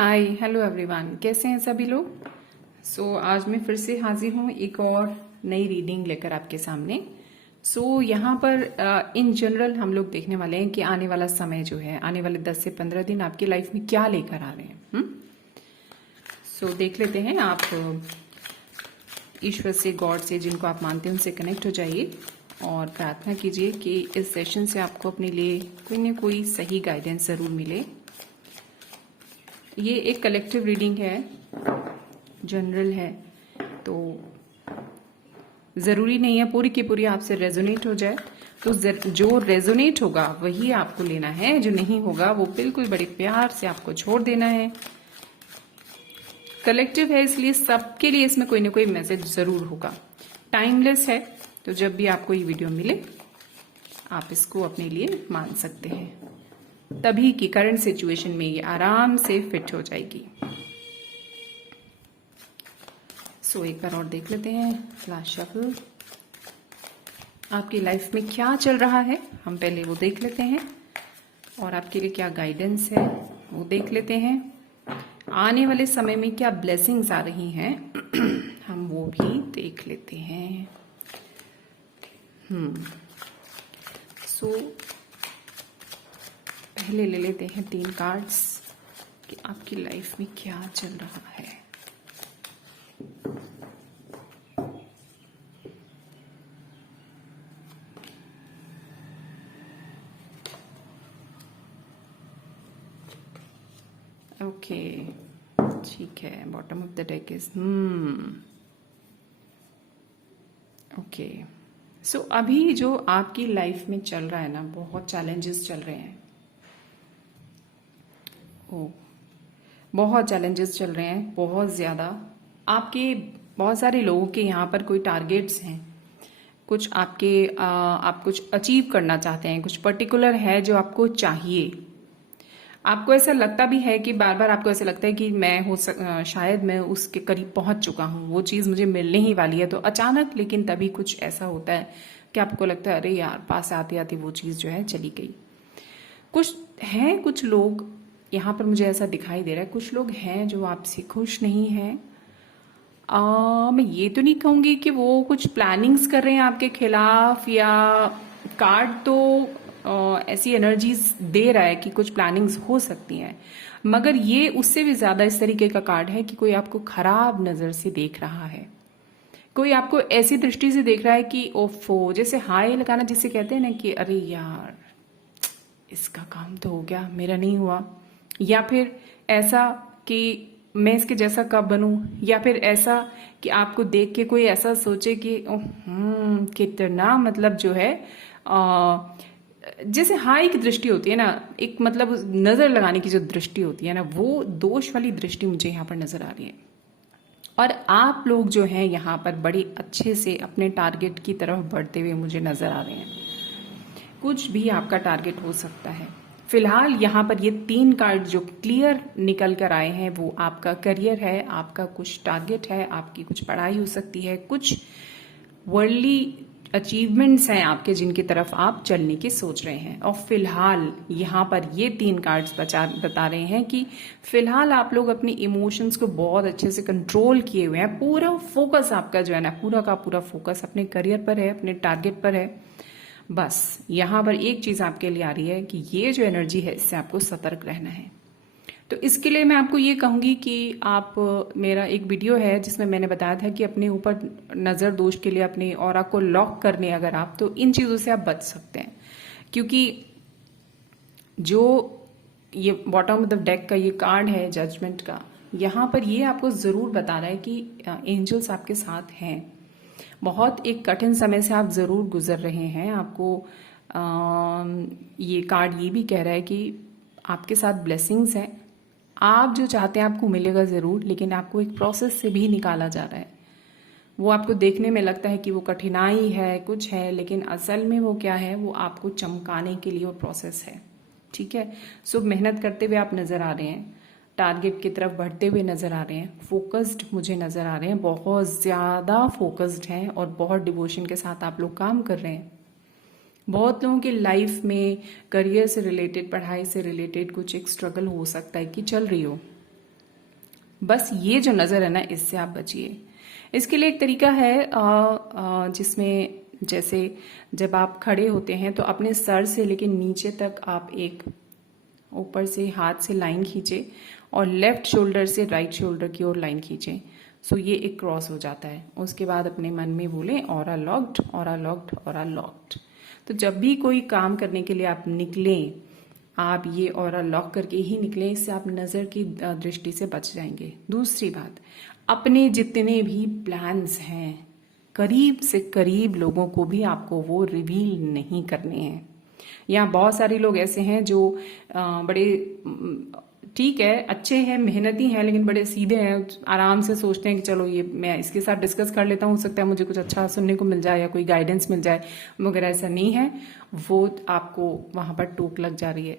Hi hello everyone, कैसे हैं सभी लोग। आज मैं फिर से हाजिर हूँ एक और नई रीडिंग लेकर आपके सामने। यहाँ पर इन जनरल हम लोग देखने वाले हैं कि आने वाला समय जो है, आने वाले 10 से 15 दिन आपकी लाइफ में क्या लेकर आ रहे हैं। देख लेते हैं। आप ईश्वर से, गॉड से, जिनको आप मानते हैं उनसे कनेक्ट हो जाइए और प्रार्थना कीजिए कि इस सेशन से आपको अपने लिए कोई ना कोई सही गाइडेंस ज़रूर मिले। ये एक कलेक्टिव रीडिंग है, जनरल है, तो ज़रूरी नहीं है पूरी की पूरी आपसे रेजोनेट हो जाए। तो जो रेजोनेट होगा वही आपको लेना है, जो नहीं होगा वो बिल्कुल बड़े प्यार से आपको छोड़ देना है। कलेक्टिव है इसलिए सबके लिए इसमें कोई ना कोई मैसेज ज़रूर होगा। टाइमलेस है, तो जब भी आपको ये वीडियो मिले आप इसको अपने लिए मान सकते हैं। तभी की करंट सिचुएशन में ये आराम से फिट हो जाएगी। एक बार और देख लेते हैं लास्ट शफल। आपकी लाइफ में क्या चल रहा है हम पहले वो देख लेते हैं, और आपके लिए क्या गाइडेंस है वो देख लेते हैं। आने वाले समय में क्या ब्लेसिंग्स आ रही हैं हम वो भी देख लेते हैं। पहले ले लेते हैं 3 कार्ड्स कि आपकी लाइफ में क्या चल रहा है। ओके, ठीक है। Bottom of the deck is okay. अभी जो आपकी लाइफ में चल रहा है ना, बहुत चैलेंजेस चल रहे हैं। बहुत चैलेंजेस चल रहे हैं, बहुत ज़्यादा। आपके बहुत सारे लोगों के यहाँ पर कोई टारगेट्स हैं, कुछ आपके आप कुछ अचीव करना चाहते हैं, कुछ पर्टिकुलर है जो आपको चाहिए। आपको ऐसा लगता भी है कि बार बार आपको ऐसा लगता है कि मैं शायद मैं उसके करीब पहुंच चुका हूं, वो चीज़ मुझे मिलने ही वाली है। तो अचानक लेकिन तभी कुछ ऐसा होता है कि आपको लगता है अरे यार, पास आते आते वो चीज़ जो है चली गई। कुछ लोग यहाँ पर मुझे ऐसा दिखाई दे रहा है, कुछ लोग हैं जो आपसे खुश नहीं हैं। मैं ये तो नहीं कहूँगी कि वो कुछ प्लानिंग्स कर रहे हैं आपके खिलाफ, या कार्ड तो ऐसी एनर्जीज दे रहा है कि कुछ प्लानिंग्स हो सकती हैं, मगर ये उससे भी ज्यादा इस तरीके का कार्ड है कि कोई आपको खराब नजर से देख रहा है। कोई आपको ऐसी दृष्टि से देख रहा है कि ओफो, जैसे हाय लगाना जिसे कहते हैं ना कि अरे यार इसका काम तो हो गया, मेरा नहीं हुआ। या फिर ऐसा कि मैं इसके जैसा कब बनूं, या फिर ऐसा कि आपको देख के कोई ऐसा सोचे कि कितना मतलब जो है जैसे हाई की दृष्टि होती है ना, एक मतलब नजर लगाने की जो दृष्टि होती है ना, वो दोष वाली दृष्टि मुझे यहाँ पर नजर आ रही है। और आप लोग जो हैं यहाँ पर बड़े अच्छे से अपने टारगेट की तरफ बढ़ते हुए मुझे नजर आ रहे हैं। कुछ भी आपका टारगेट हो सकता है। फिलहाल यहाँ पर ये 3 कार्ड जो क्लियर निकल कर आए हैं वो आपका करियर है, आपका कुछ टारगेट है, आपकी कुछ पढ़ाई हो सकती है, कुछ वर्ल्डली अचीवमेंट्स हैं आपके जिनकी तरफ आप चलने की सोच रहे हैं। और फिलहाल यहाँ पर ये 3 कार्ड्स बता रहे हैं कि फिलहाल आप लोग अपनी इमोशंस को बहुत अच्छे से कंट्रोल किए हुए हैं। पूरा फोकस आपका जो है ना, पूरा का पूरा फोकस अपने करियर पर है, अपने टारगेट पर है। बस यहाँ पर एक चीज आपके लिए आ रही है कि ये जो एनर्जी है इससे आपको सतर्क रहना है। तो इसके लिए मैं आपको ये कहूंगी कि आप, मेरा एक वीडियो है जिसमें मैंने बताया था कि अपने ऊपर नज़र दोष के लिए अपने ऑरा को लॉक करने अगर आप, तो इन चीज़ों से आप बच सकते हैं। क्योंकि जो ये बॉटम ऑफ द डेक का ये कार्ड है जजमेंट का, यहाँ पर ये आपको ज़रूर बता रहा है कि एंजल्स आपके साथ हैं। बहुत एक कठिन समय से आप ज़रूर गुजर रहे हैं। आपको ये कार्ड ये भी कह रहा है कि आपके साथ ब्लेसिंग्स हैं। आप जो चाहते हैं आपको मिलेगा ज़रूर, लेकिन आपको एक प्रोसेस से भी निकाला जा रहा है। वो आपको देखने में लगता है कि वो कठिनाई है, कुछ है, लेकिन असल में वो क्या है, वो आपको चमकाने के लिए वो प्रोसेस है। ठीक है। मेहनत करते हुए आप नज़र आ रहे हैं, टारगेट की तरफ बढ़ते हुए नज़र आ रहे हैं, फोकस्ड मुझे नज़र आ रहे हैं, बहुत ज़्यादा फोकस्ड हैं और बहुत डिवोशन के साथ आप लोग काम कर रहे हैं। बहुत लोगों की लाइफ में करियर से रिलेटेड, पढ़ाई से रिलेटेड कुछ एक स्ट्रगल हो सकता है कि चल रही हो, बस ये जो नजर है ना, इससे आप बचिए। इसके लिए एक तरीका है जिसमें जैसे जब आप खड़े होते हैं तो अपने सर से लेके नीचे तक आप एक ऊपर से हाथ से लाइन खींचे और लेफ्ट शोल्डर से राइट शोल्डर की ओर लाइन खींचे। सो ये एक क्रॉस हो जाता है। उसके बाद अपने मन में बोले aura locked, aura locked, aura locked. तो जब भी कोई काम करने के लिए आप निकलें, आप ये ऑरा लॉक करके ही निकलें। इससे आप नज़र की दृष्टि से बच जाएंगे। दूसरी बात, अपने जितने भी प्लान्स हैं करीब से करीब लोगों को भी आपको वो रिवील नहीं करने हैं। यहाँ बहुत सारे लोग ऐसे हैं जो बड़े ठीक है, अच्छे हैं, मेहनती हैं, लेकिन बड़े सीधे हैं, आराम से सोचते हैं कि चलो ये मैं इसके साथ डिस्कस कर लेता हूँ, हो सकता है मुझे कुछ अच्छा सुनने को मिल जाए या कोई गाइडेंस मिल जाए, मगर ऐसा नहीं है। वो आपको वहां पर टोक लग जा रही है।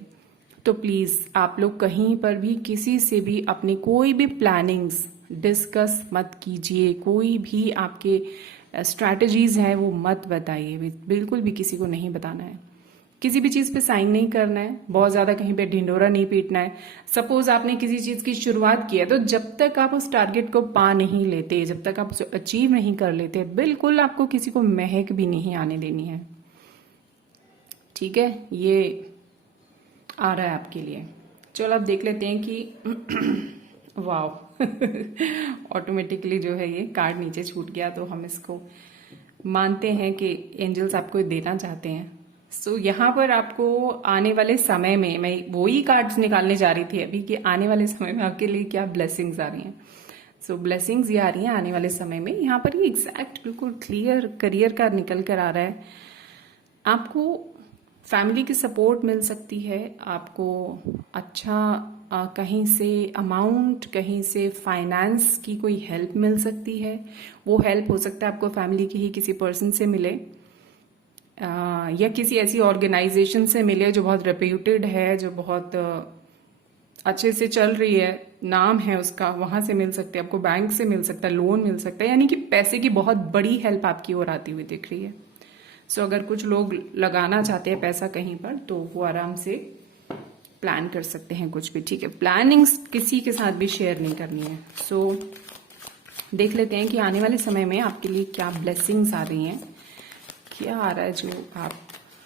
तो प्लीज आप लोग कहीं पर भी किसी से भी अपनी कोई भी प्लानिंग्स डिस्कस मत कीजिए। कोई भी आपके स्ट्रैटेजीज हैं वो मत बताइए, बिल्कुल भी किसी को नहीं बताना है। किसी भी चीज पे साइन नहीं करना है, बहुत ज्यादा कहीं पे ढिंडोरा नहीं पीटना है। सपोज आपने किसी चीज की शुरुआत की है, तो जब तक आप उस टारगेट को पा नहीं लेते, जब तक आप उसे अचीव नहीं कर लेते, बिल्कुल आपको किसी को महक भी नहीं आने देनी है। ठीक है, ये आ रहा है आपके लिए। चलो अब देख लेते हैं कि वाह ऑटोमेटिकली जो है ये कार्ड नीचे छूट गया, तो हम इसको मानते हैं कि एंजल्स आपको देना चाहते हैं। सो यहाँ पर आपको आने वाले समय में, मैं वही कार्ड्स निकालने जा रही थी अभी कि आने वाले समय में आपके लिए क्या ब्लेसिंग्स आ रही हैं। सो ब्लेसिंग्स ये आ रही हैं आने वाले समय में। यहाँ पर ये एग्जैक्ट बिल्कुल क्लियर करियर का निकल कर आ रहा है। आपको फैमिली की सपोर्ट मिल सकती है, आपको अच्छा कहीं से अमाउंट, कहीं से फाइनेंस की कोई हेल्प मिल सकती है। वो हेल्प हो सकता है आपको फैमिली की ही किसी पर्सन से मिले या किसी ऐसी ऑर्गेनाइजेशन से मिले जो बहुत रेप्यूटेड है, जो बहुत अच्छे से चल रही है, नाम है उसका, वहां से मिल सकते हैं आपको। बैंक से मिल सकता है, लोन मिल सकता है, यानी कि पैसे की बहुत बड़ी हेल्प आपकी ओर आती हुई दिख रही है। सो अगर कुछ लोग लगाना चाहते हैं पैसा कहीं पर, तो वो आराम से प्लान कर सकते हैं कुछ भी। ठीक है, प्लानिंग्स किसी के साथ भी शेयर नहीं करनी है। सो देख लेते हैं कि आने वाले समय में आपके लिए क्या ब्लेसिंग्स आ रही हैं, क्या आ रहा है जो आप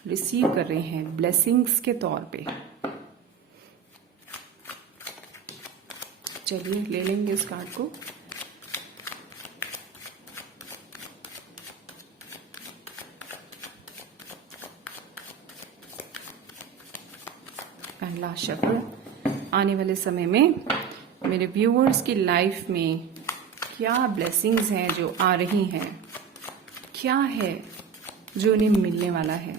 रिसीव कर रहे हैं ब्लेसिंग्स के तौर पे। चलिए ले लेंगे इस कार्ड को। पहला शफल, आने वाले समय में मेरे व्यूअर्स की लाइफ में क्या ब्लेसिंग्स हैं जो आ रही हैं, क्या है जो उन्हें मिलने वाला है।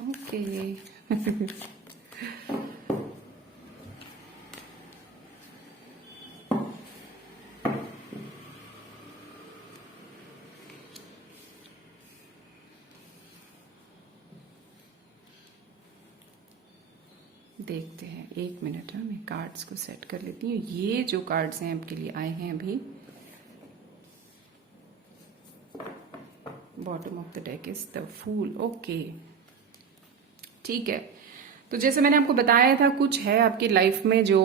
ओके देखते हैं, एक मिनट है, मैं कार्ड्स को सेट कर लेती हूँ। ये जो कार्ड्स हैं आपके लिए आए हैं अभी, bottom of the deck is the fool. Okay ठीक है, तो जैसे मैंने आपको बताया था, कुछ है आपकी लाइफ में जो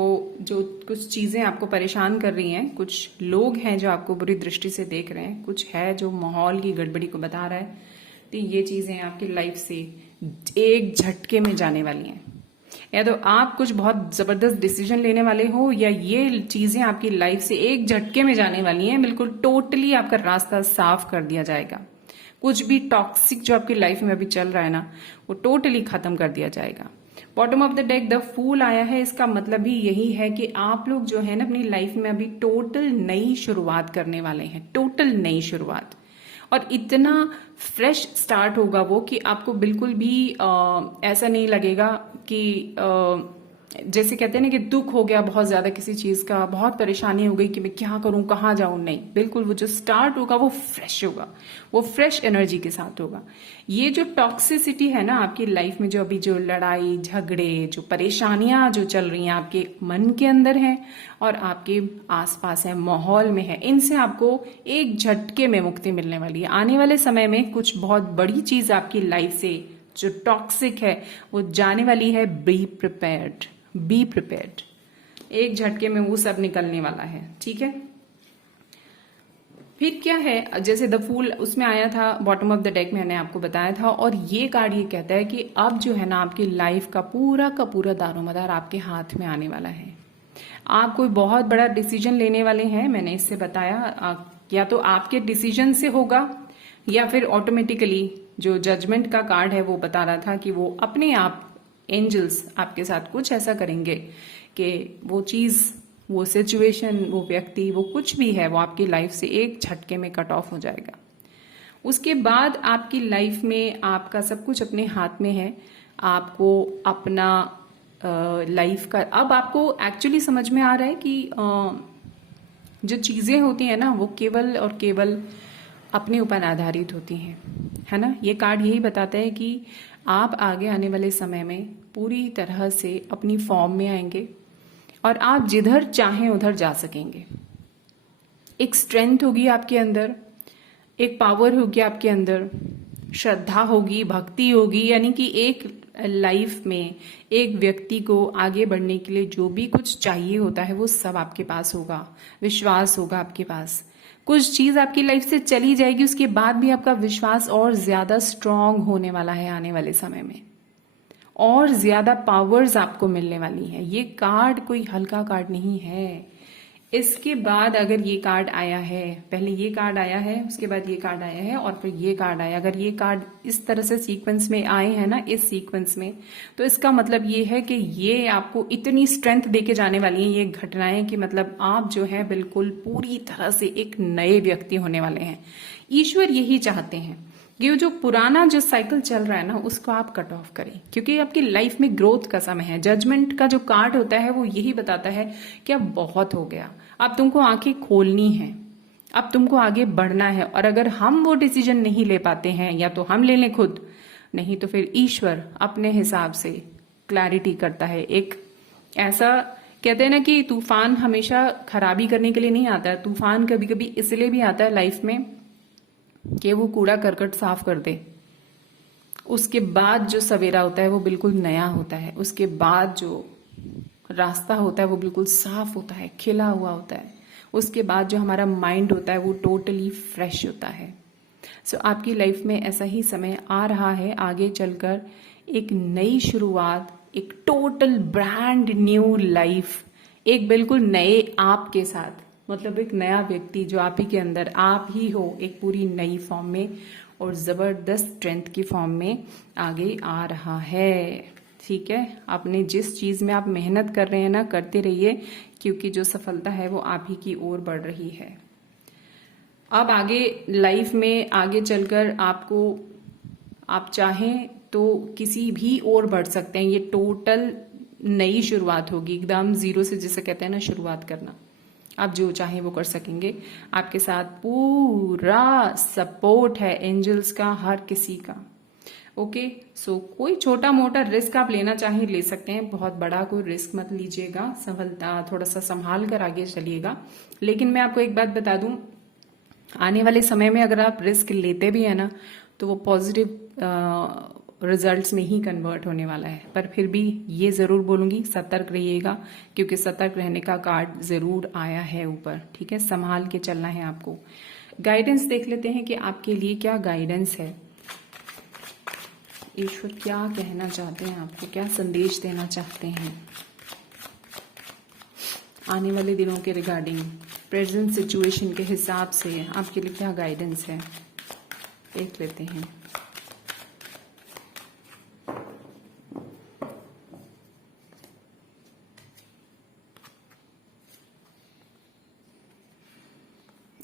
कुछ चीजें आपको परेशान कर रही हैं, कुछ लोग हैं जो आपको बुरी दृष्टि से देख रहे हैं, कुछ है जो माहौल की गड़बड़ी को बता रहा है। तो ये चीजें आपकी लाइफ से एक झटके में जाने वाली हैं। या तो आप कुछ बहुत जबरदस्त डिसीजन लेने वाले हो, या ये चीजें आपकी लाइफ से एक झटके में जाने वाली हैं। बिल्कुल टोटली आपका रास्ता साफ कर दिया जाएगा। कुछ भी टॉक्सिक जो आपकी लाइफ में अभी चल रहा है ना, वो टोटली खत्म कर दिया जाएगा। Bottom of the deck the fool आया है। इसका मतलब भी यही है कि आप लोग जो है ना अपनी लाइफ में अभी टोटल नई शुरुआत करने वाले हैं, टोटल नई शुरुआत। और इतना फ्रेश स्टार्ट होगा वो कि आपको बिल्कुल भी ऐसा नहीं लगेगा कि जैसे कहते हैं ना कि दुख हो गया बहुत ज्यादा किसी चीज का, बहुत परेशानी हो गई कि मैं क्या करूं, कहाँ जाऊं। नहीं, बिल्कुल वो जो स्टार्ट होगा वो फ्रेश होगा, वो फ्रेश एनर्जी के साथ होगा। ये जो टॉक्सिसिटी है ना आपकी लाइफ में, जो अभी जो लड़ाई झगड़े, जो परेशानियां जो चल रही हैं आपके मन के अंदर हैं और आपके आसपास है, माहौल में है, इनसे आपको एक झटके में मुक्ति मिलने वाली है। आने वाले समय में कुछ बहुत बड़ी चीज आपकी लाइफ से जो टॉक्सिक है वो जाने वाली है। Be prepared. बी प्रिपेयर्ड, एक झटके में वो सब निकलने वाला है, ठीक है। फिर क्या है, जैसे द फूल उसमें आया था, बॉटम ऑफ द डेक मैंने आपको बताया था, और ये कार्ड ये कहता है कि अब जो है ना आपकी लाइफ का पूरा दारोमदार आपके हाथ में आने वाला है। आप कोई बहुत बड़ा डिसीजन लेने वाले हैं, मैंने इससे बताया, या तो आपके डिसीजन से होगा या फिर ऑटोमेटिकली जो जजमेंट का कार्ड है वो बता रहा था कि वो अपने आप एंजल्स आपके साथ कुछ ऐसा करेंगे कि वो चीज, वो सिचुएशन, वो व्यक्ति, वो कुछ भी है, वो आपकी लाइफ से एक झटके में कट ऑफ हो जाएगा। उसके बाद आपकी लाइफ में आपका सब कुछ अपने हाथ में है। आपको अपना लाइफ का अब आपको एक्चुअली समझ में आ रहा है कि जो चीजें होती हैं ना वो केवल और केवल अपने ऊपर आधारित होती हैं, है ना। ये कार्ड यही बताता है कि आप आगे आने वाले समय में पूरी तरह से अपनी फॉर्म में आएंगे और आप जिधर चाहें उधर जा सकेंगे। एक स्ट्रेंथ होगी आपके अंदर, एक पावर होगी आपके अंदर, श्रद्धा होगी, भक्ति होगी, यानी कि एक लाइफ में एक व्यक्ति को आगे बढ़ने के लिए जो भी कुछ चाहिए होता है वो सब आपके पास होगा। विश्वास होगा आपके पास। कुछ चीज आपकी लाइफ से चली जाएगी, उसके बाद भी आपका विश्वास और ज्यादा स्ट्रांग होने वाला है आने वाले समय में, और ज्यादा पावर्स आपको मिलने वाली है। ये कार्ड कोई हल्का कार्ड नहीं है। इसके बाद अगर ये कार्ड आया है, पहले ये कार्ड आया है, उसके बाद ये कार्ड आया है और फिर ये कार्ड आया, अगर ये कार्ड इस तरह से सीक्वेंस में आए हैं ना, इस सीक्वेंस में, तो इसका मतलब ये है कि ये आपको इतनी स्ट्रेंथ देके जाने वाली है ये घटनाएं कि मतलब आप जो है बिल्कुल पूरी तरह से एक नए व्यक्ति होने वाले हैं। ईश्वर यही चाहते हैं कि जो पुराना जो साइकिल चल रहा है ना उसको आप कट ऑफ करें, क्योंकि आपकी लाइफ में ग्रोथ का समय है। जजमेंट का जो कार्ड होता है वो यही बताता है कि अब बहुत हो गया, अब तुमको आंखें खोलनी है, अब तुमको आगे बढ़ना है। और अगर हम वो डिसीजन नहीं ले पाते हैं, या तो हम ले लें खुद, नहीं तो फिर ईश्वर अपने हिसाब से क्लैरिटी करता है। एक ऐसा कहते हैं ना कि तूफान हमेशा खराबी करने के लिए नहीं आता है, तूफान कभी कभी इसलिए भी आता है लाइफ में कि वो कूड़ा करकट साफ कर दे। उसके बाद जो सवेरा होता है वो बिल्कुल नया होता है, उसके बाद जो रास्ता होता है वो बिल्कुल साफ होता है, खिला हुआ होता है। उसके बाद जो हमारा माइंड होता है वो टोटली फ्रेश होता है। सो आपकी लाइफ में ऐसा ही समय आ रहा है आगे चलकर, एक नई शुरुआत, एक टोटल ब्रांड न्यू लाइफ, एक बिल्कुल नए आप के साथ, मतलब एक नया व्यक्ति जो आप ही के अंदर आप ही हो, एक पूरी नई फॉर्म में और जबरदस्त स्ट्रेंथ की फॉर्म में आगे आ रहा है। ठीक है, आपने जिस चीज में आप मेहनत कर रहे हैं ना, करते रहिए, क्योंकि जो सफलता है वो आप ही की ओर बढ़ रही है। अब आगे लाइफ में आगे चलकर आपको, आप चाहें तो किसी भी ओर बढ़ सकते हैं। ये टोटल नई शुरुआत होगी, एकदम जीरो से, जिसे कहते हैं ना शुरुआत करना। आप जो चाहें वो कर सकेंगे। आपके साथ पूरा सपोर्ट है एंजल्स का, हर किसी का। ओके, सो कोई छोटा मोटा रिस्क आप लेना चाहें ले सकते हैं, बहुत बड़ा कोई रिस्क मत लीजिएगा, संभलता थोड़ा सा संभाल कर आगे चलिएगा। लेकिन मैं आपको एक बात बता दूं, आने वाले समय में अगर आप रिस्क लेते भी है ना तो वो पॉजिटिव रिजल्ट्स में ही कन्वर्ट होने वाला है। पर फिर भी ये जरूर बोलूंगी, सतर्क रहिएगा, क्योंकि सतर्क रहने का कार्ड जरूर आया है ऊपर। ठीक है, संभाल के चलना है आपको। गाइडेंस देख लेते हैं कि आपके लिए क्या गाइडेंस है, ईश्वर क्या कहना चाहते हैं आपको, क्या संदेश देना चाहते हैं आने वाले दिनों के रिगार्डिंग, प्रेजेंट सिचुएशन के हिसाब से आपके लिए क्या गाइडेंस है, देख लेते हैं।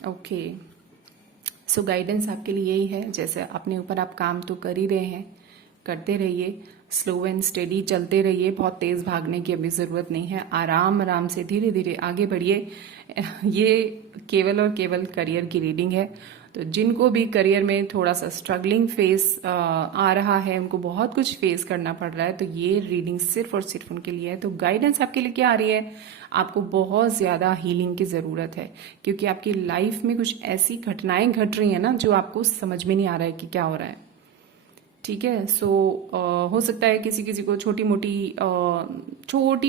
ओके, सो गाइडेंस आपके लिए यही है, जैसे अपने ऊपर आप काम तो कर ही रहे हैं, करते रहिए, स्लो एंड स्टेडी चलते रहिए, बहुत तेज भागने की अभी जरूरत नहीं है, आराम आराम से धीरे धीरे आगे बढ़िए। ये केवल और केवल करियर की रीडिंग है, तो जिनको भी करियर में थोड़ा सा स्ट्रगलिंग फेस आ रहा है, उनको बहुत कुछ फेस करना पड़ रहा है, तो ये रीडिंग सिर्फ और सिर्फ उनके लिए है। तो गाइडेंस आपके लिए क्या आ रही है, आपको बहुत ज्यादा हीलिंग की जरूरत है, क्योंकि आपकी लाइफ में कुछ ऐसी घटनाएं घट रही है ना जो आपको समझ में नहीं आ रहा है कि क्या हो रहा है। ठीक है। सो हो सकता है किसी किसी को छोटी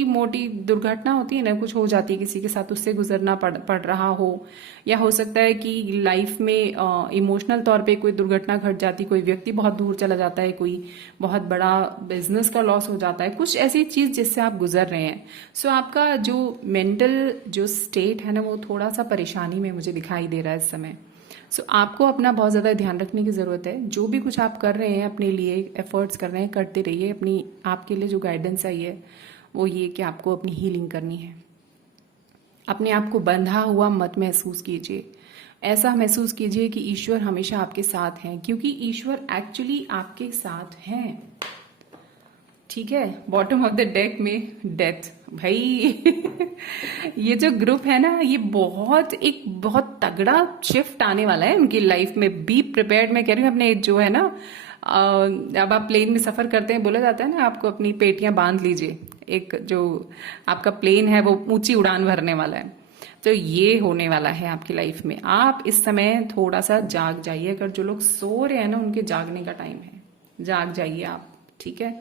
मोटी दुर्घटना होती है ना, कुछ हो जाती है किसी के साथ, उससे गुजरना पड़ रहा हो, या हो सकता है कि लाइफ में इमोशनल तौर पे कोई दुर्घटना घट जाती, कोई व्यक्ति बहुत दूर चला जाता है, कोई बहुत बड़ा बिजनेस का लॉस हो जाता है, कुछ ऐसी चीज जिससे आप गुजर रहे हैं। सो आपका जो मेंटल जो स्टेट है ना, वो थोड़ा सा परेशानी में मुझे दिखाई दे रहा है इस समय। सो आपको अपना बहुत ज़्यादा ध्यान रखने की ज़रूरत है। जो भी कुछ आप कर रहे हैं अपने लिए, एफर्ट्स कर रहे हैं, करते रहिए। अपनी आपके लिए जो गाइडेंस आई है वो ये कि आपको अपनी हीलिंग करनी है। अपने आप को बंधा हुआ मत महसूस कीजिए। ऐसा महसूस कीजिए कि ईश्वर हमेशा आपके साथ हैं, क्योंकि ईश्वर एक्चुअली आपके साथ हैं। ठीक है। बॉटम ऑफ द डेक में डेथ, भाई ये जो ग्रुप है ना, ये बहुत तगड़ा शिफ्ट आने वाला है उनकी लाइफ में। बी प्रिपेयर्ड, मैं कह रही हूँ। अपने जो है ना, अब आप प्लेन में सफर करते हैं, बोला जाता है ना, आपको अपनी पेटियां बांध लीजिए। एक जो आपका प्लेन है वो ऊंची उड़ान भरने वाला है। तो ये होने वाला है आपकी लाइफ में। आप इस समय थोड़ा सा जाग जाइए। अगर जो लोग सो रहे हैं ना, उनके जागने का टाइम है। जाग जाइए आप। ठीक है।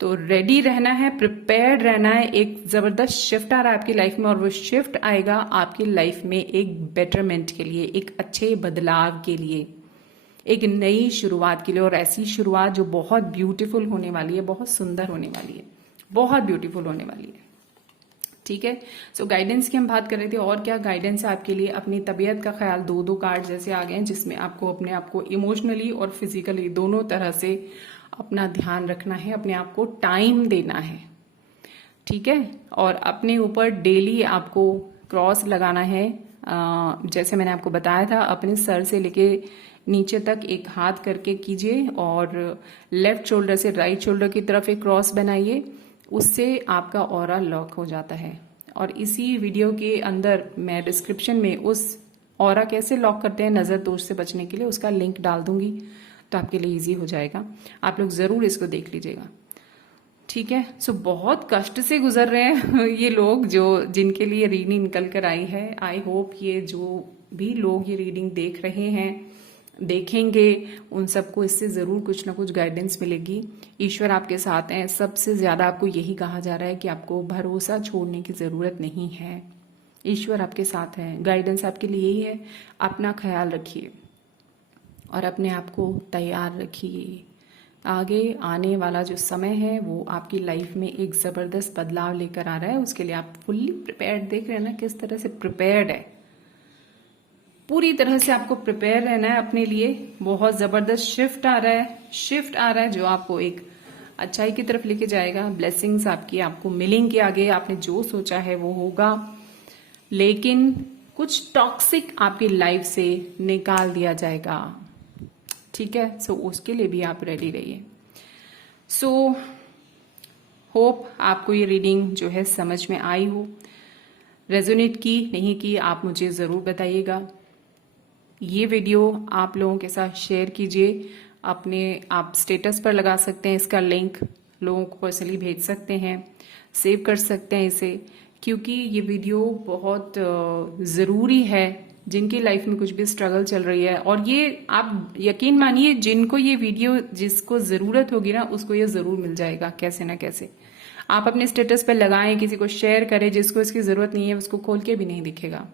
तो रेडी रहना है, प्रिपेयर्ड रहना है। एक जबरदस्त शिफ्ट आ रहा है आपकी लाइफ में, और वो शिफ्ट आएगा आपकी लाइफ में एक बेटरमेंट के लिए, एक अच्छे बदलाव के लिए, एक नई शुरुआत के लिए। और ऐसी शुरुआत जो बहुत ब्यूटीफुल होने वाली है, बहुत सुंदर होने वाली है, बहुत ब्यूटीफुल होने वाली है। ठीक है। सो गाइडेंस की हम बात कर रहे थे। और क्या गाइडेंस है आपके लिए? अपनी तबीयत का ख्याल, दो कार्ड जैसे आ गए हैं, जिसमें आपको अपने आप को इमोशनली और फिजिकली दोनों तरह से अपना ध्यान रखना है, अपने आप को टाइम देना है। ठीक है। और अपने ऊपर डेली आपको क्रॉस लगाना है। जैसे मैंने आपको बताया था, अपने सर से लेके नीचे तक एक हाथ करके कीजिए, और लेफ्ट शोल्डर से राइट शोल्डर की तरफ एक क्रॉस बनाइए। उससे आपका ऑरा लॉक हो जाता है। और इसी वीडियो के अंदर मैं डिस्क्रिप्शन में उस ऑरा कैसे लॉक करते हैं नजर दोष से बचने के लिए, उसका लिंक डाल दूंगी, तो आपके लिए इजी हो जाएगा। आप लोग जरूर इसको देख लीजिएगा। ठीक है। सो बहुत कष्ट से गुजर रहे हैं ये लोग, जिनके लिए रीडिंग निकल कर आई है। आई होप ये जो भी लोग ये रीडिंग देख रहे हैं, देखेंगे, उन सबको इससे जरूर कुछ ना कुछ गाइडेंस मिलेगी। ईश्वर आपके साथ हैं। सबसे ज्यादा आपको यही कहा जा रहा है कि आपको भरोसा छोड़ने की जरूरत नहीं है। ईश्वर आपके साथ है। गाइडेंस आपके लिए यही है, अपना ख्याल रखिए और अपने आप को तैयार रखिए। आगे आने वाला जो समय है वो आपकी लाइफ में एक जबरदस्त बदलाव लेकर आ रहा है। उसके लिए आप फुल्ली प्रिपेयर्ड, देख रहे हैं ना किस तरह से प्रिपेयर्ड है। पूरी तरह से आपको प्रिपेयर रहना है अपने लिए। बहुत जबरदस्त शिफ्ट आ रहा है जो आपको एक अच्छाई की तरफ लेके जाएगा। ब्लेसिंग्स आपको मिलेंगे आगे। आपने जो सोचा है वो होगा, लेकिन कुछ टॉक्सिक आपकी लाइफ से निकाल दिया जाएगा। ठीक है। सो उसके लिए भी आप रेडी रहिए। सो होप आपको ये रीडिंग जो है समझ में आई हो, रेजोनेट की नहीं की, आप मुझे जरूर बताइएगा। ये वीडियो आप लोगों के साथ शेयर कीजिए। आप स्टेटस पर लगा सकते हैं। इसका लिंक लोगों को पर्सनली भेज सकते हैं, सेव कर सकते हैं इसे, क्योंकि ये वीडियो बहुत ज़रूरी है जिनकी लाइफ में कुछ भी स्ट्रगल चल रही है। और ये आप यकीन मानिए, जिनको ये वीडियो, जिसको ज़रूरत होगी ना, उसको ये ज़रूर मिल जाएगा कैसे ना कैसे। आप अपने स्टेटस पर लगाएं, किसी को शेयर करें। जिसको इसकी ज़रूरत नहीं है उसको खोल के भी नहीं दिखेगा।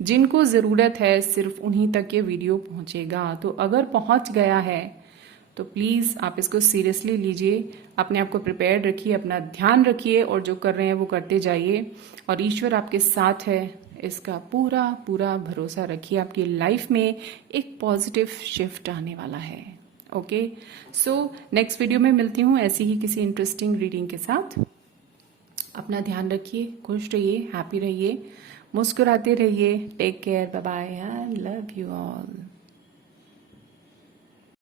जिनको ज़रूरत है सिर्फ उन्हीं तक ये वीडियो पहुंचेगा। तो अगर पहुंच गया है तो प्लीज़ आप इसको सीरियसली लीजिए। अपने आप को प्रिपेयर्ड रखिए, अपना ध्यान रखिए, और जो कर रहे हैं वो करते जाइए। और ईश्वर आपके साथ है, इसका पूरा पूरा भरोसा रखिए। आपकी लाइफ में एक पॉजिटिव शिफ्ट आने वाला है। ओके। सो नेक्स्ट वीडियो में मिलती हूँ ऐसी ही किसी इंटरेस्टिंग रीडिंग के साथ। अपना ध्यान रखिए, खुश रहिए, हैप्पी रहिए, मुस्कुराते रहिए। Take care, bye bye, love you all.